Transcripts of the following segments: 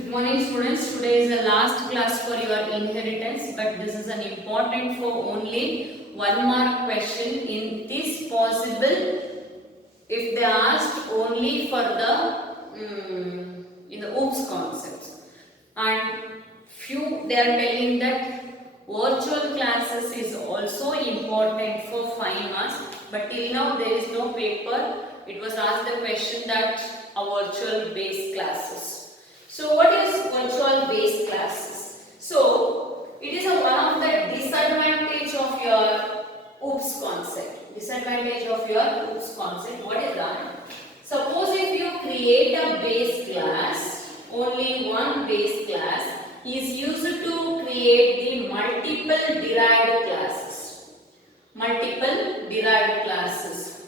Good morning students. Today is the last class for your inheritance, but this is an important for only 1 mark question. In this possible, if they asked only for the in the OOPS concepts, and few they are telling that virtual classes is also important for 5 marks, but till now there is no paper. It was asked the question that a virtual based classes. So what is virtual based classes? So it is one of the disadvantage of your OOPS concept. Disadvantage of your OOPS concept. What is that? Suppose if you create a base class, only one base class is used to create the multiple derived classes. Multiple derived classes.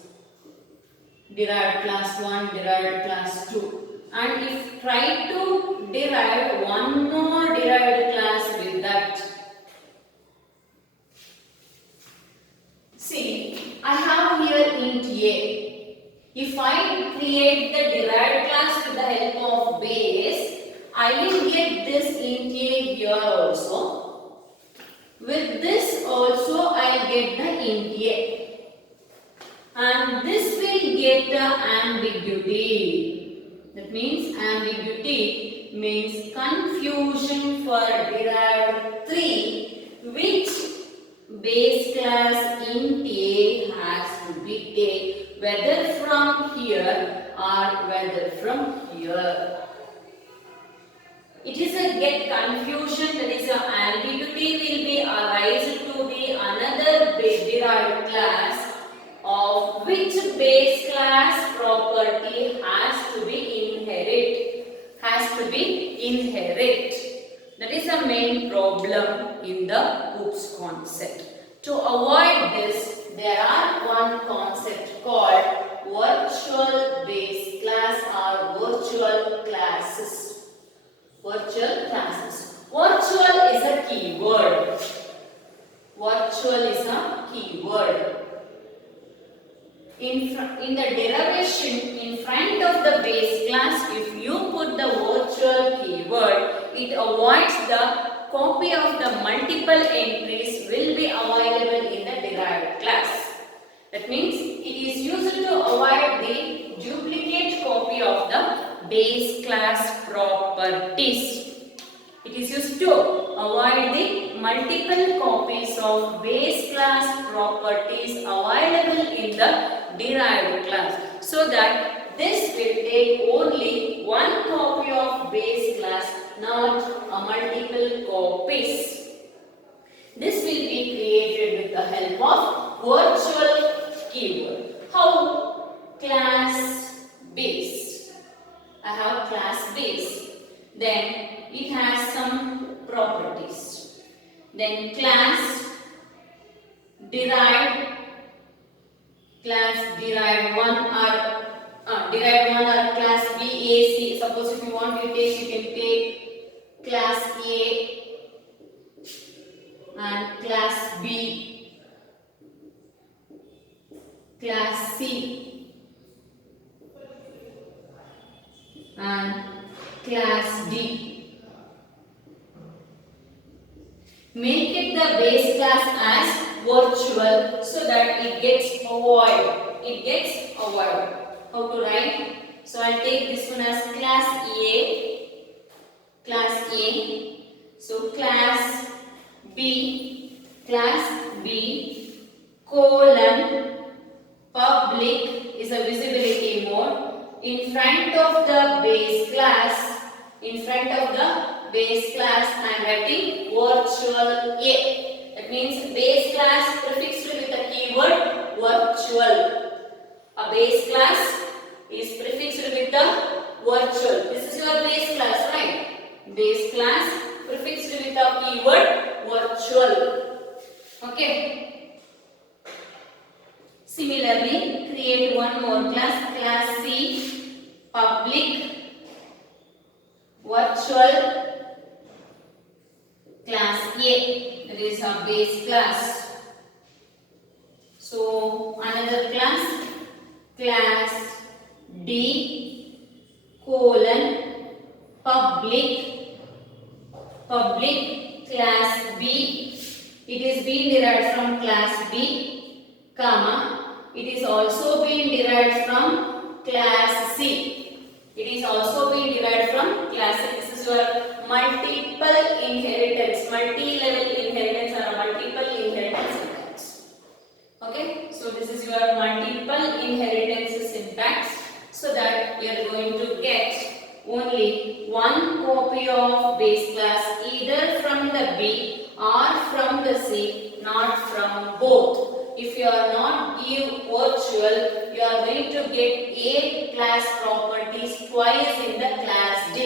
Derived class 1, derived class 2. And if try to derive one more derived class with that. See, I have here int a. If I create the derived class with the help of base, I will get this int a here also. With this also I will get the int a. And this will get the ambiguity. That means ambiguity means confusion for derived 3, which base class int a has to be taken, whether from here or whether from here. It is a get confusion, that is a ambiguity will be arise to the another derived class of which base class property has to be inherit. That is the main problem in the OOPS concept. To avoid this, there are one concept called virtual base class or virtual classes. Virtual classes. Virtual is a keyword. Virtual is a keyword. In the derivation in front of the base class, if you put the virtual keyword, it avoids the copy of the multiple entries will be available in the derived class. That means it is used to avoid the duplicate copy of the base class properties. It is used to avoid the multiple copies of base class properties available in the derived class, so that this will take only one copy of base class, not a multiple copies. This will be created with the help of virtual keyword. How? Class base. I have class base. Then it has some properties. Then class derived. Class derived 1 or class B, A, C. Suppose if you want to take, you can take class A and class B, class C and class D. Make it the base class as virtual so that it gets avoided. How to write? So I'll take this one as class A. So class B colon public is a visibility mode. In front of the base class, I am writing virtual A. That means base class prefixed with the keyword virtual. A base class is prefixed with the virtual. This is your base class, right? Base class prefixed with the keyword virtual. Okay. Similarly, create one more class C, public, virtual, class A. That is a base class. So another class D colon public. public class B. It is being derived from class B, comma. It is also being derived from class C. It is also being derived from class C. This is your multiple inheritance, multi-level inheritance or multiple inheritance syntax. Okay, so this is your multiple inheritance syntax. So that you are going to get only one copy of base class either from the B or from the C, not from both. If you are not give virtual, you are going to get A class properties twice in the class D.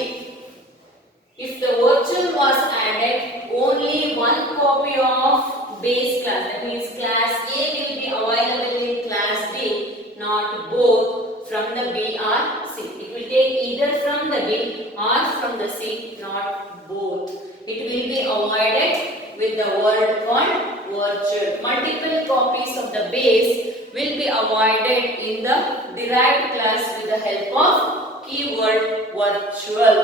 If the virtual was added, only one copy of base class, that means class A will be available in class D, not both from the B or C. It will take either from the B or from the C, not both. It will be avoided with the word called virtual. Multiple copies of the base will be avoided in the derived class with the help of keyword virtual.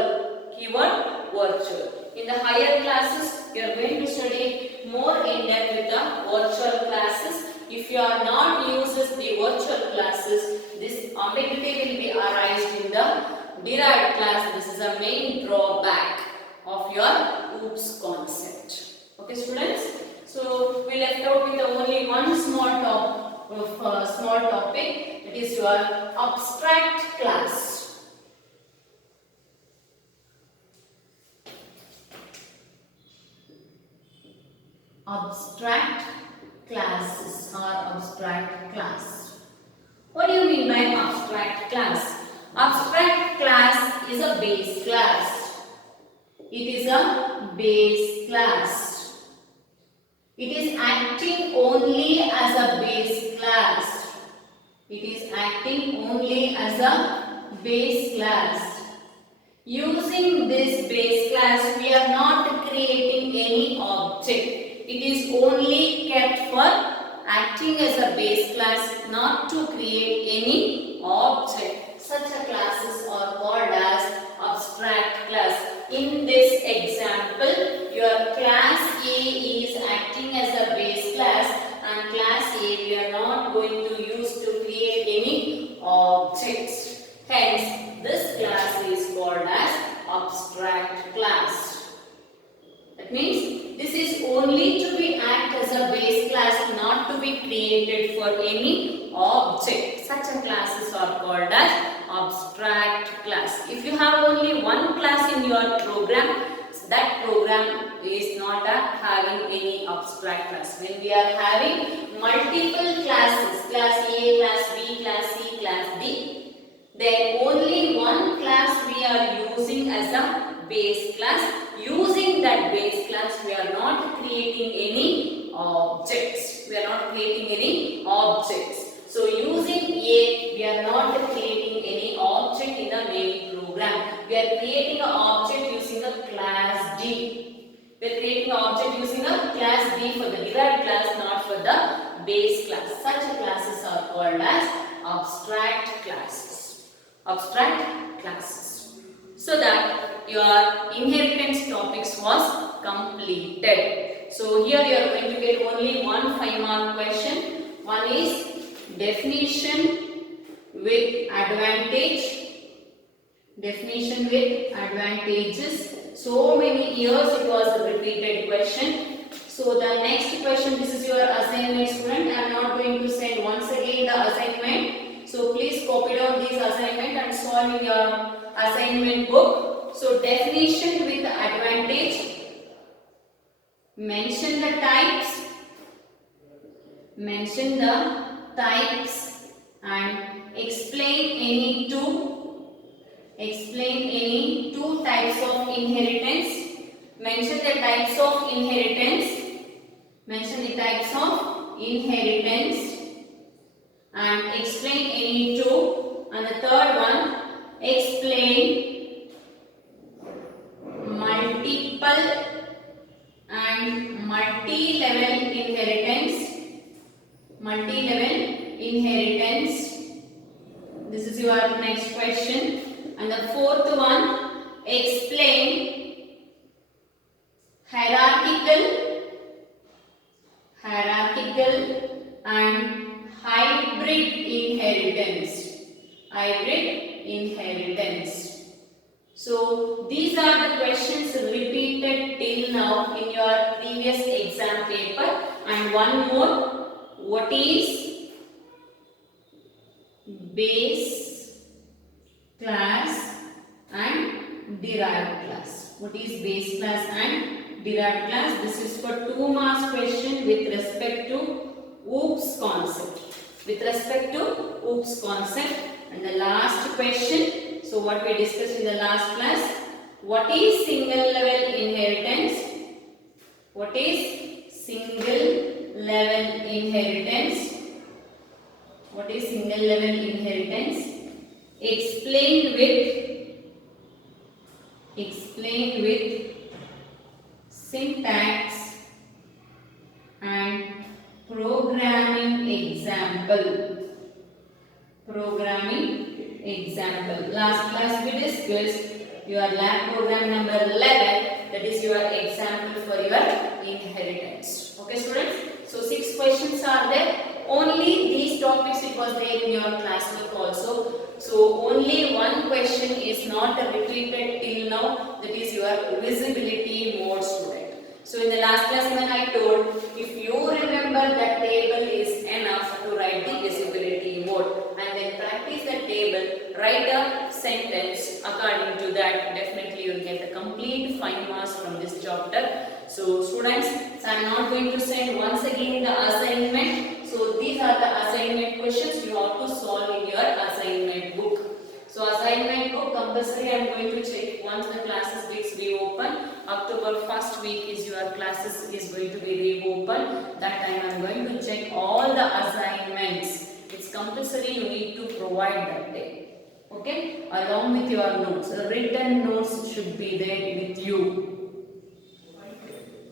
Keyword virtual. In the higher classes, you are going to study more in depth with the virtual classes. If you are not uses the virtual classes, this ambiguity will be arised in the derived class. This is a main drawback of your OOPS concept. Okay, students. So we left out with only one small topic. That is your abstract class. Abstract classes or abstract class. What do you mean by abstract class? Abstract class is a base class. It is a base class. It is acting only as a base class. It is acting only as a base class. Using this base class, we are not creating any object. It is only kept for acting as a base class, not to create any object. Such a classes are called as abstract class. In this example, your class A is acting as a base class, and class A we are not going to use to create any objects. Hence, this class is called as abstract class. That means this is only to be act as a base class, not to be created for any object. Such a classes are called as abstract class. If you have only one class in your program, that program is not having any abstract class. When we are having multiple classes, class A, class B, class C, class D, then only one class we are using as a base class. Using that base class, we are not creating any objects. We are not creating any objects. So using A, we are not creating any object in the main program. We are creating an object using a class D. We are creating an object using a class D for the derived class, not for the base class. Such classes are called as abstract classes. Abstract classes. So that your inheritance topics was completed. So here you are going to get only one 5-mark question. One is definition with advantage. Definition with advantages. So many years it was a repeated question. So the next question, this is your assignment, student. I am not going to send once again the assignment. So please copy down this assignment and solve in your assignment book. So definition with advantage. Mention the types. Mention the types and explain any two. Explain any two types of inheritance. Mention the types of inheritance. Mention the types of inheritance and explain any two. And the third one, explain multiple and multi-level inheritance. Multi-level inheritance. This is your next question. And the fourth one, explain hierarchical and hybrid inheritance. Hybrid inheritance. So these are the questions repeated till now in your previous exam paper. And one more, what is base class and derived class? What is base class and derived class? This is for 2 marks question with respect to OOPS concept. With respect to OOPS concept. And the last question, so what we discussed in the last class, what is single level inheritance? What is single level inheritance? What is single level inheritance? Explained with syntax and programming example. Last class we discussed your lab program number 11, that is your example for your inheritance. Okay students, so 6 questions are there. Only these topics it was there in your classwork also. So only one question is not repeated till now, that is your visibility mode student. So in the last class when I told, if you remember that table is enough to write the visibility mode, and then practice the table, write a sentence according to that, definitely you will get the complete 5 marks from this chapter. So students, so I am not going to send once again the assignment. So these are the assignment questions you have to solve in your assignment book. So assignment book compulsory I am going to check once the classes gets reopen. October 1st week is your classes is going to be reopened. That time I am going to check all the assignments. It's compulsory, you need to provide that day. Okay, along with your notes. The written notes should be there with you.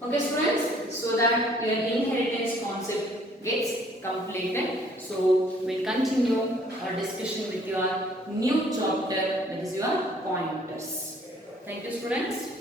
Okay students, so that your inheritance concept gets completed. So we'll continue our discussion with your new chapter, that is your pointers. Thank you students.